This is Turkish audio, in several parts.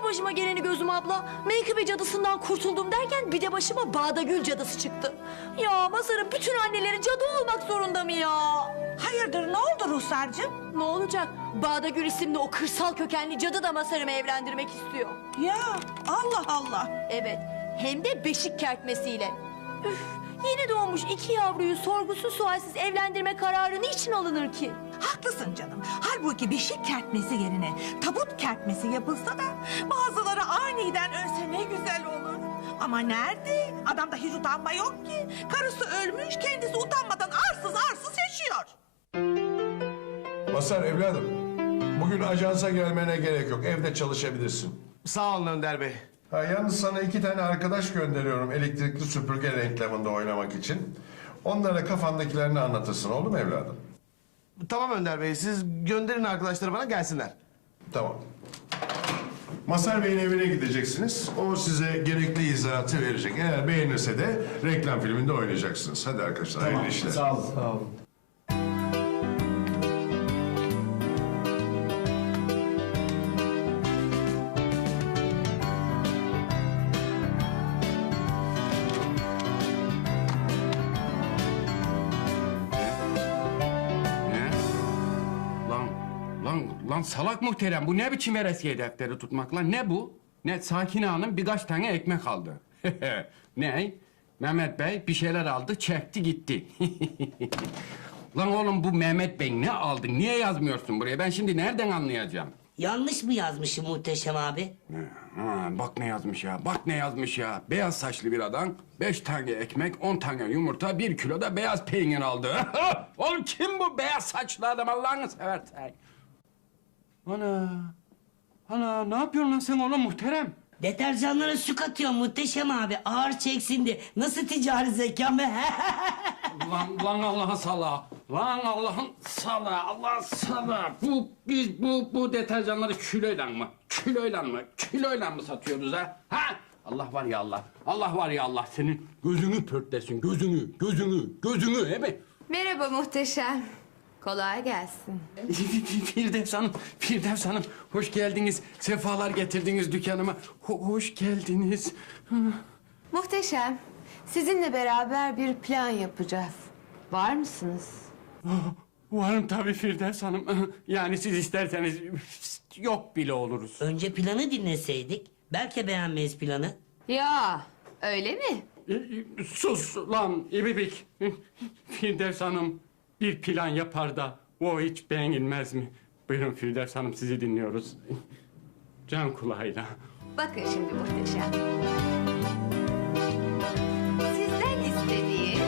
başıma geleni gözüm abla. Menkıbe cadısından kurtuldum derken bir de başıma Bağdagül cadısı çıktı. Ya Mazhar'ın bütün anneleri cadı olmak zorunda mı ya? Hayırdır ne oldu Ruhsar'cığım? Ne olacak? Bağdagül isimli o kırsal kökenli cadı da Mazhar'ımı evlendirmek istiyor. Ya Allah Allah. Evet, hem de beşik kertmesiyle. Üf, yeni doğmuş 2 yavruyu sorgusuz sualsiz evlendirme kararı niçin alınır ki? Haklısın canım. Halbuki beşik kertmesi yerine tabut kertmesi yapılsa da bazıları aniden ölse ne güzel olur. Ama nerede? Adamda hiç utanma yok ki. Karısı ölmüş, kendisi utanmadan arsız arsız yaşıyor. Mazhar evladım, bugün ajansa gelmene gerek yok. Evde çalışabilirsin. Sağ olun Önder Bey. Ha, yalnız sana 2 tane arkadaş gönderiyorum elektrikli süpürge reklamında oynamak için. Onlara kafandakilerini anlatırsın, oldu mu evladım? Tamam Önder Bey, siz gönderin arkadaşları bana gelsinler. Tamam. Mazhar Bey'in evine gideceksiniz. O size gerekli izahatı verecek. Eğer beğenirse de reklam filminde oynayacaksınız. Hadi arkadaşlar, hayırlı işler. Sağ olun. Sağ olun. Ne? Lan salak muhterem, bu ne biçim veresiye defteri tutmak lan? Ne bu? Ne, Sakine Hanım birkaç tane ekmek aldı. Ne? Mehmet Bey bir şeyler aldı, çekti gitti. Lan oğlum, bu Mehmet Bey ne aldı? Niye yazmıyorsun buraya? Ben şimdi nereden anlayacağım? Yanlış mı yazmışım Muhteşem abi? Ha, bak ne yazmış ya, bak ne yazmış ya. Beyaz saçlı bir adam, 5 tane ekmek, 10 tane yumurta, 1 kilo da beyaz peynir aldı. Oğlum kim bu beyaz saçlı adam, Allah'ını seversen? Ana, ne yapıyorsun lan sen oğlum muhterem? Deterjanlara su katıyorum Muhteşem abi. Ağır çeksin diye. Nasıl ticari zekam be? Lan Allah'ın sala. Lan Allah'ın sala. Allah sala. Bu deterjanları kiloyla mı satıyoruz ha? Ha? Allah var ya Allah. Allah var ya Allah. Senin gözünü pörtlesin. Gözünü değil mi? Merhaba muhteşem. Kolay gelsin. Firdevs Hanım, hoş geldiniz. Sefalar getirdiniz dükkanıma. Hoş geldiniz. Muhteşem. Sizinle beraber bir plan yapacağız. Var mısınız? Varım tabii Firdevs Hanım. Yani siz isterseniz yok bile oluruz. Önce planı dinleseydik. Belki beğenmeyiz planı. Ya, öyle mi? Sus lan ibibik. Firdevs Hanım bir plan yapar da o hiç beğenilmez mi? Buyurun Firdevs Hanım, sizi dinliyoruz. Can kulağıyla. Bakın şimdi muhteşem. Sizden istediğim...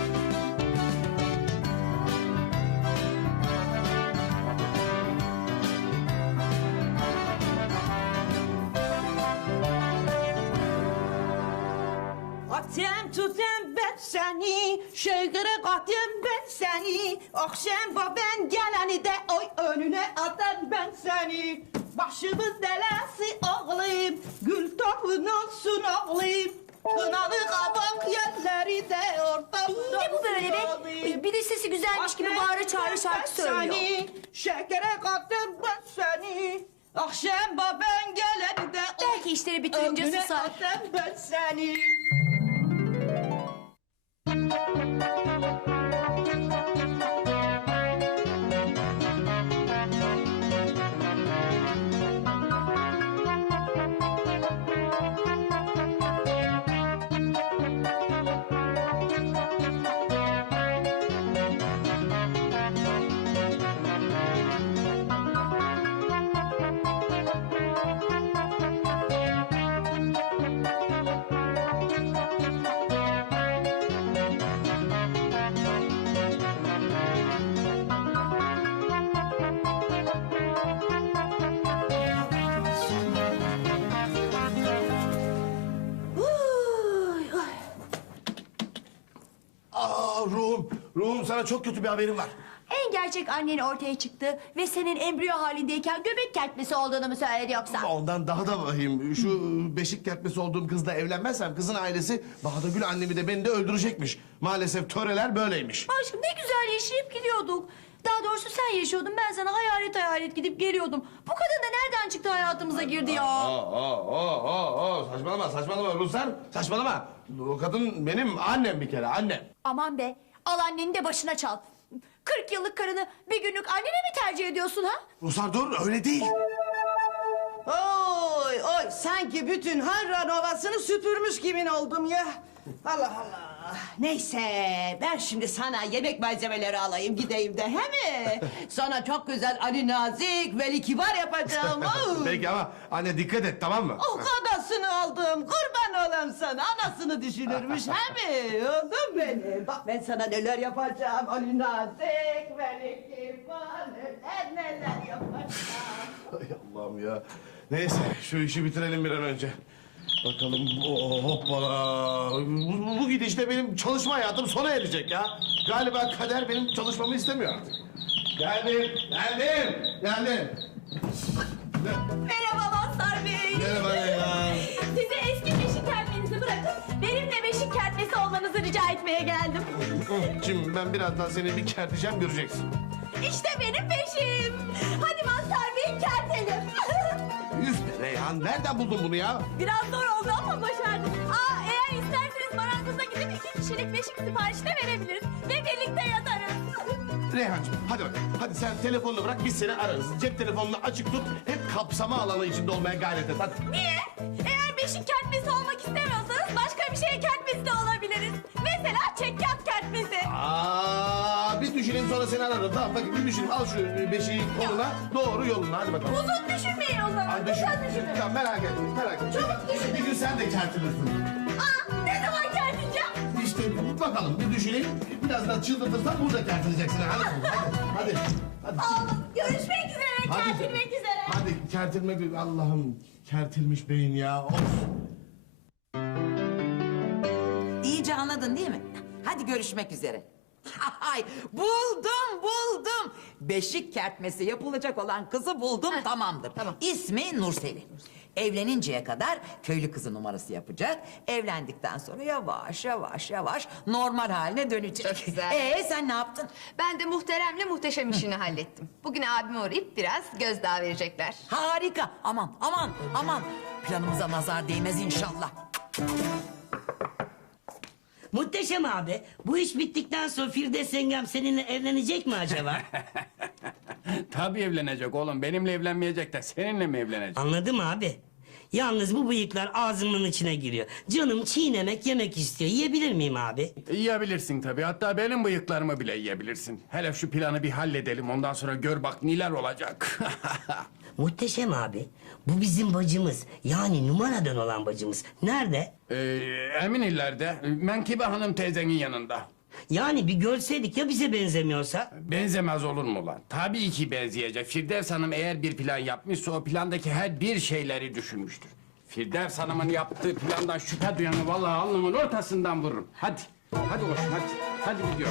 Atem tutem ben seni, şeygire katem ben seni. Akşam ben geleni de oy önüne atar ben seni. Başımın delası oğlum, gül tohun olsun oğlum. Kınalı kabak yerleri de ortam. Ne bu böyle be? Bir de sesi güzelmiş gibi bağıra çağıra şarkı söylüyor. Şekere katem ben seni. Akşam ben geleni de Belki işleri bitirince önüne susar. atar ben seni. Ruhum sana çok kötü bir haberim var. En gerçek annen ortaya çıktı ve senin embriyo halindeyken göbek kertmesi olduğunu mu söyledi yoksa? Ondan daha da vahim. Şu beşik kertmesi olduğum kızla evlenmezsem kızın ailesi Bağdagül annemi de beni de öldürecekmiş. Maalesef töreler böyleymiş. Aşkım ne güzel yaşayıp gidiyorduk. Daha doğrusu sen yaşıyordun, ben sana hayalet hayalet gidip geliyordum. Bu kadın da nereden nereden çıktı hayatımıza girdi ya? Saçmalama Ruslar, saçmalama. O kadın benim annem bir kere, annem. Aman be, al anneni de başına çal. 40 yıllık karını bir günlük annene mi tercih ediyorsun ha? Ruslar dur, öyle değil. Oy oy sanki bütün Harran Ovası'nı süpürmüş kimin oldum ya. Allah Allah. Neyse ben şimdi sana yemek malzemeleri alayım gideyim de he mi? Sana çok güzel Ali Nazik, Veli Kibar yapacağım. Oo. Peki ama anne dikkat et, tamam mı? O kadasını aldım kurban olam sana anasını düşünürmüş he mi? Oğlum benim bak ben sana neler yapacağım Ali Nazik, Veli Kibar neler yapacağım. Ay Allah'ım ya. Neyse şu işi bitirelim bir an önce. Bakalım hoppala. Bu gidişle benim çalışma hayatım sona erecek ya. Galiba kader benim çalışmamı istemiyor artık. Geldim. Merhaba Mazhar Bey. Merhaba ya. Size eski beşik kertmenizi bırakıp benimle beşik kertmesi olmanızı rica etmeye geldim. Şimdi ben birazdan seni bir kerteceğim göreceksin. İşte benim beşim. Hadi Mazhar Bey kertelim. Üf be Reyhan, nereden buldun bunu ya? Biraz zor oldu ama başardım. Eğer isterseniz marangoza gidip 2 kişilik beşik siparişi de verebiliriz. Ve birlikte yatarız. Reyhancığım hadi bak. Hadi sen telefonunu bırak biz seni ararız. Cep telefonunu açık tut. Hep kapsama alanı içinde olmaya gayret et. Hadi. Niye? Eğer beşik kertmesi olmak istemiyorsanız başka bir şey kertmesi de olabiliriz. Mesela çekyat kertmesi. Bir düşüneyim sonra seni ararım. Tamam bak bir düşüneyim. Al şu beşiği koluna doğru yoluna. Hadi bakalım. Uzun düşünmeyin o zaman. Hadi Kısa düşünün. Tamam merak etme merak etme. Çabuk düşün. Bir gün sen de kertilirsin. Ne zaman kerteceğim? İşte bakalım bir düşüneyim. Biraz daha çıldırtırsan burada kertileceksin. Hadi. Oğlum görüşmek üzere, Hadi. kertilmek üzere. Hadi kertilmek Allah'ım kertilmiş beyin ya. Of. İyice anladın değil mi? Hadi görüşmek üzere. Ay, buldum. Beşik kertmesi yapılacak olan kızı buldum, tamamdır. tamam. İsmi Nurselin. Evleninceye kadar köylü kızı numarası yapacak. Evlendikten sonra yavaş normal haline dönecek. Çok güzel. Sen ne yaptın? Ben de muhteremle muhteşem işini hallettim. Bugün abime uğrayıp biraz gözdağı verecekler. Harika. Aman. Planımıza nazar değmez inşallah. Muhteşem abi, bu iş bittikten sonra Firdevs yengem seninle evlenecek mi acaba? Tabii evlenecek oğlum. Benimle evlenmeyecek de seninle mi evlenecek? Anladım abi. Yalnız bu bıyıklar ağzımın içine giriyor. Canım çiğnemek, yemek istiyor. Yiyebilir miyim abi? Yiyebilirsin tabii. Hatta benim bıyıklarımı bile yiyebilirsin. Hele şu planı bir halledelim. Ondan sonra gör bak neler olacak. Muhteşem abi. Bu bizim bacımız. Yani numaradan olan bacımız. Nerede? Eminillerde. Menkibe Hanım teyzenin yanında. Yani bir görseydik ya bize benzemiyorsa? Benzemez olur mu lan? Tabii ki benzeyecek. Firdevs Hanım eğer bir plan yapmışsa o plandaki her bir şeyleri düşünmüştür. Firdevs Hanım'ın yaptığı plandan şüphe duyanı vallahi alnımın ortasından vururum. Hadi. Hadi koşun hadi. Hadi gidiyoruz.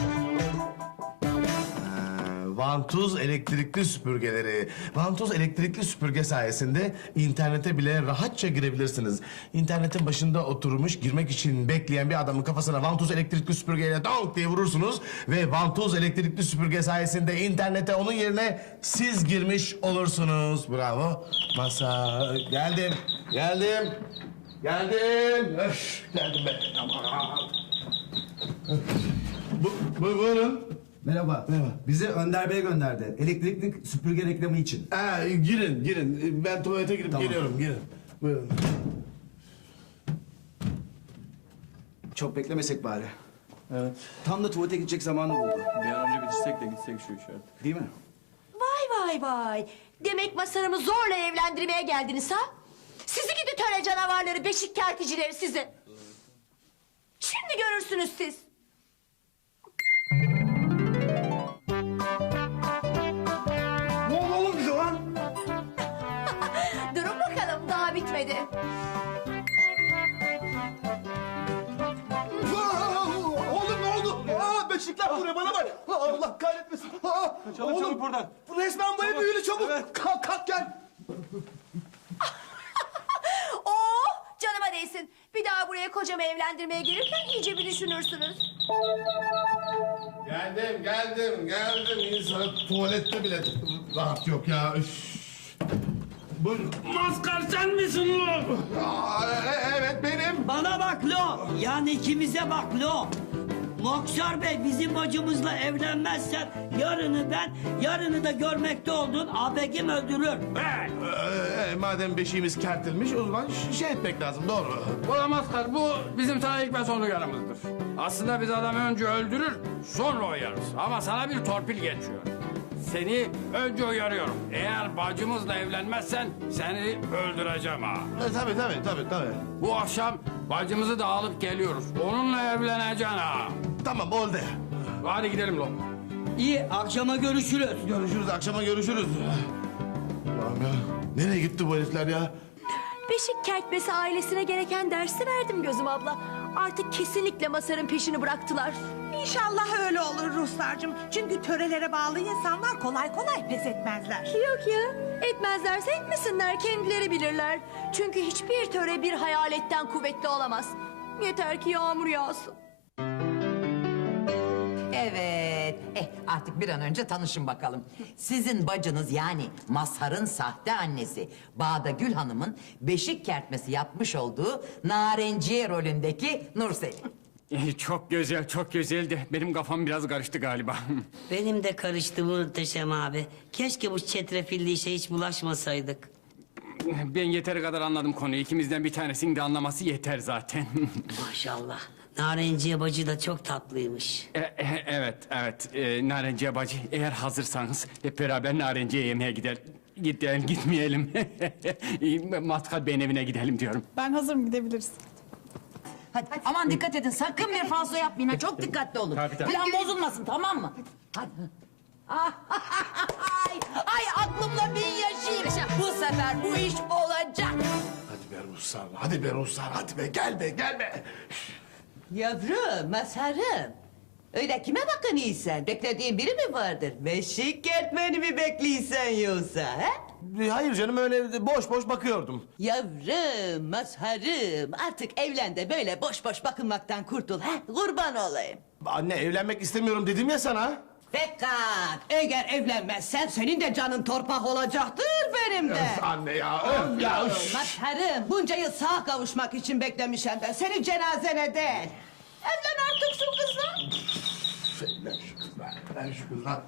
Vantuz elektrikli süpürgeleri. Vantuz elektrikli süpürge sayesinde internete bile rahatça girebilirsiniz. İnternetin başında oturmuş girmek için bekleyen bir adamın kafasına vantuz elektrikli süpürgeyle donk diye vurursunuz ve vantuz elektrikli süpürge sayesinde internete onun yerine siz girmiş olursunuz. Bravo. Masa geldim. Öf, geldim be. Aman. Buyurun. Merhaba. Bizi Önder Bey gönderdi. Elektrikli süpürge reklamı için. Girin. Ben tuvalete girip Tamam. geliyorum. Girin. Buyurun. Çok beklemesek bari. Evet. Tam da tuvalete gidecek zamanı buldu. Bir an önce bitirsek de gitsek şu işe artık. Değil mi? Vay. Demek Mazhar'ımı zorla evlendirmeye geldiniz ha? Sizi gidi töre canavarları, beşik kerticileri sizi. Şimdi görürsünüz siz. Ne oldu oğlum bize lan? Durun bakalım, daha bitmedi. Oğlum ne oldu? Beşikler vuruyor bana bak. Allah kahretmesin. Kaçalım çabuk buradan. Resmen bu ev büyülü çabuk. Kalk gel. Canıma değsin. Bir daha buraya kocamı evlendirmeye gelirken iyice bir düşünürsünüz. Geldim. İnsan tuvalette bile rahat yok ya. Üf. Buyurun. Maskar sen misin lan? Evet benim. Bana bak lo. Yani ikimize bak lo. Moksar Bey bizim bacımızla evlenmezsen yarını da görmekte olduğun abegim öldürür. Madem beşiğimiz kertilmiş o zaman şey etmek lazım doğru. Ulan Maskar bu bizim sana ilk ve son uyarımızdır. Aslında biz adamı önce öldürür sonra uyarız. Ama sana bir torpil geçiyor. Seni önce uyarıyorum. Eğer bacımızla evlenmezsen seni öldüreceğim ha. Tabii. Bu akşam bacımızı da alıp geliyoruz. Onunla evleneceksin ha. Tamam oldu. Hadi gidelim lo. İyi akşama görüşürüz. Görüşürüz akşama görüşürüz. Allah'ım ya. Nereye gitti bu herifler ya? Beşik kertmesi ailesine gereken dersi verdim gözüm abla. Artık kesinlikle Masar'ın peşini bıraktılar. İnşallah öyle olur Ruslarcığım. Çünkü törelere bağlı insanlar kolay kolay pes etmezler. Yok ya, etmezlerse etmesinler, kendileri bilirler. Çünkü hiçbir töre bir hayaletten kuvvetli olamaz. Yeter ki yağmur yağsın. Evet. Artık bir an önce tanışın bakalım. Sizin bacınız yani Mazhar'ın sahte annesi Bağda Gül Hanım'ın beşik kertmesi yapmış olduğu Narenciye rolündeki Nurselin. Çok güzel, çok güzeldi. Benim kafam biraz karıştı galiba. Benim de karıştı Muhteşem abi. Keşke bu çetrefilli işe hiç bulaşmasaydık. Ben yeteri kadar anladım konuyu. İkimizden bir tanesinin de anlaması yeter zaten. Maşallah. Narenciye bacı da çok tatlıymış. Evet. Narenciye bacı, eğer hazırsanız hep beraber Narenciye yemeğe gitmeyelim. Matkal Bey'in evine gidelim diyorum. Ben hazırım, gidebiliriz. Hadi, aman dikkat edin sakın bir falso yapmayın ha. Çok dikkatli olun. Tabii. Plan bozulmasın tamam mı? Hadi. Ay aklımla bin yaşayayım. Bu sefer bu iş olacak. Hadi be Ruslar, hadi be gel be. Yavrum, Mazhar'ım. Öyle kime bakınıysan? Beklediğin biri mi vardır? Beşik kertmeni mi bekliysen yoksa he? Hayır canım öyle boş bakıyordum. Yavrum, Mazhar'ım. Artık evlen de böyle boş bakınmaktan kurtul he? Kurban olayım. Anne evlenmek istemiyorum dedim ya sana. Fakat eğer evlenmezsen senin de canın torpak olacaktır benim de. Öf anne ya, öf ya. Mazhar'ım, bunca yıl sağ kavuşmak için beklemişim ben. Senin cenazene değil. Evlen artık şu kızla. Ben şu kızlar.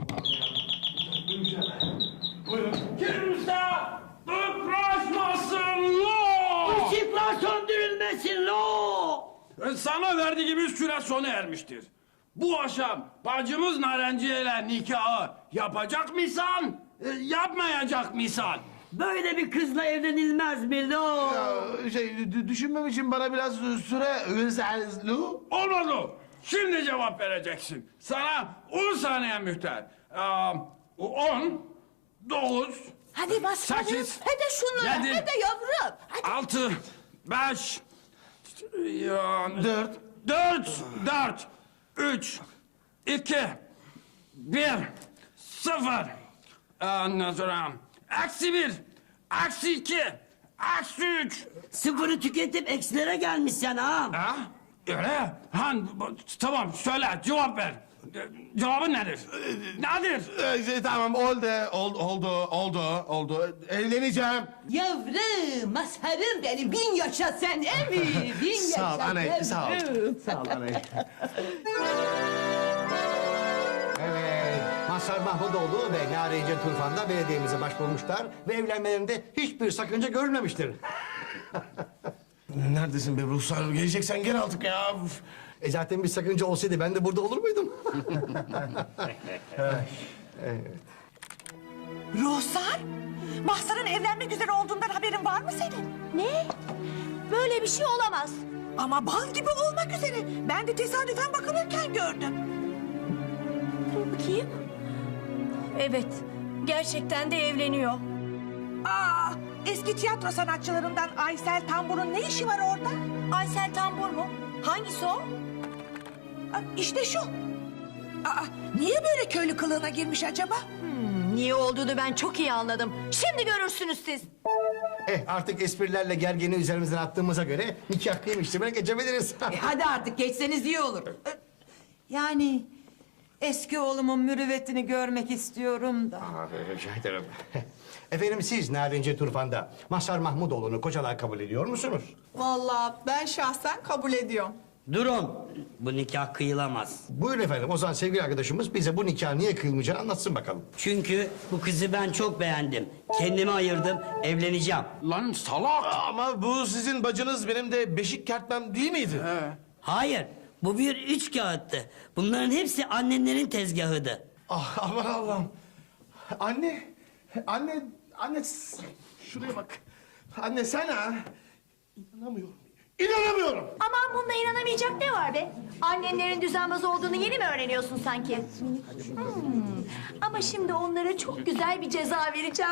Kimse tıpraşmasın lo! Işıklar söndürülmesin lo! Sana verdiğimiz süre sona ermiştir. Bu akşam bacımız Narenciye ile nikahı yapacak mısın? Yapmayacak mısın? Böyle bir kızla evlenilmez mi lo? Düşünmem için bana biraz süre verseniz lu. Olmadı. Şimdi cevap vereceksin. Sana 10 saniye mühter. 10, 9, Hadi Mazhar'ım. 8, Hadi şunları. yedi, Hadi yavrum. Hadi. 6, 5, 4. 4, 3, 2, 1, 0. Ondan sonra -1, -2, -3. Sıfırı tüketip eksilere gelmişsin ha. Ha? Öyle? Tamam söyle cevap ver. Cevabın nedir? Nedir? Tamam oldu. Evleneceğim. Yavrum, Mazhar'ım benim. Bin yaşa sen evi. Bin yaşa. Sağ ol anne, sağ ol. yavrum. Sağ ol anne. Evet, Mazhar Mahmudoğlu ve Narenciye Turfan'da belediyemize başvurmuşlar ve evlenmelerinde hiçbir sakınca görülmemiştir. Neredesin be Ruslar? Geleceksen gel artık ya. Zaten bir sakınca olsaydı ben de burada olur muydum? Ruhsar, Mazhar'ın evlenmek üzere olduğundan haberin var mı senin? Ne? Böyle bir şey olamaz. Ama bal gibi olmak üzere. Ben de tesadüfen bakılırken gördüm. Dur bakayım. Evet, gerçekten de evleniyor. Aa, eski tiyatro sanatçılarından Aysel Tambur'un ne işi var orada? Aysel Tambur mu? Hangisi o? İşte şu. Aa, niye böyle köylü kılığına girmiş acaba? Niye olduğunu ben çok iyi anladım. Şimdi görürsünüz siz. Artık esprilerle gergini üzerimizden attığımıza göre nikah kıymıştırmaya geçebiliriz. Hadi artık geçseniz iyi olur. Yani Eski oğlumun mürüvvetini görmek istiyorum da. Rica ederim. Efendim siz Narince Turfan'da Mazhar Mahmudoğlu'nu kocalığa kabul ediyor musunuz? Vallahi ben şahsen kabul ediyorum. Durun. Bu nikah kıyılamaz. Buyurun efendim. O zaman sevgili arkadaşımız bize bu nikah niye kıyılmayacağını anlatsın bakalım. Çünkü bu kızı ben çok beğendim. Kendimi ayırdım, evleneceğim. Lan salak! Ama bu sizin bacınız benim de beşik kertmem değil miydi? Hayır, bu bir üç kağıttı. Bunların hepsi annenlerin tezgahıydı. Ah aman Allah'ım. Anne şuraya bak. Anne sen ha. İnanamıyorum. İnanamıyorum. Aman bunda inanamayacak ne var be? Annenlerin düzenbaz olduğunu yeni mi öğreniyorsun sanki? Ama şimdi onlara çok güzel bir ceza vereceğim.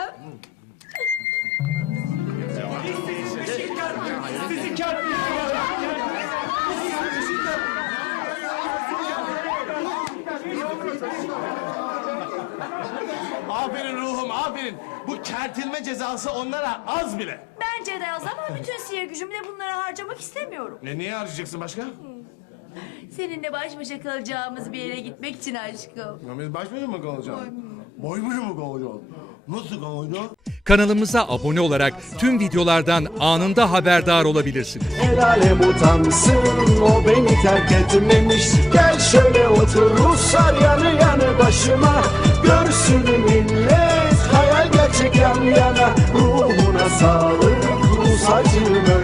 Aferin ruhum aferin. Bu kertilme cezası onlara az bile. Bence de az ama bütün sihir gücümü de bunlara harcamak istemiyorum. Neye harcayacaksın başka? Seninle baş başa kalacağımız bir yere gitmek için aşkım. Ya biz baş başa mı kalacağız? Boy başa mı kalacağız? Nasıl kalacağız? Kanalımıza abone olarak tüm videolardan anında haberdar olabilirsiniz. El alem utansın, o beni terk etmemiş. Gel şöyle otur Ruslar yanı yanı başıma. Görsün millet hayal gerçek yan yana. Ruhuna sağlık Rus acım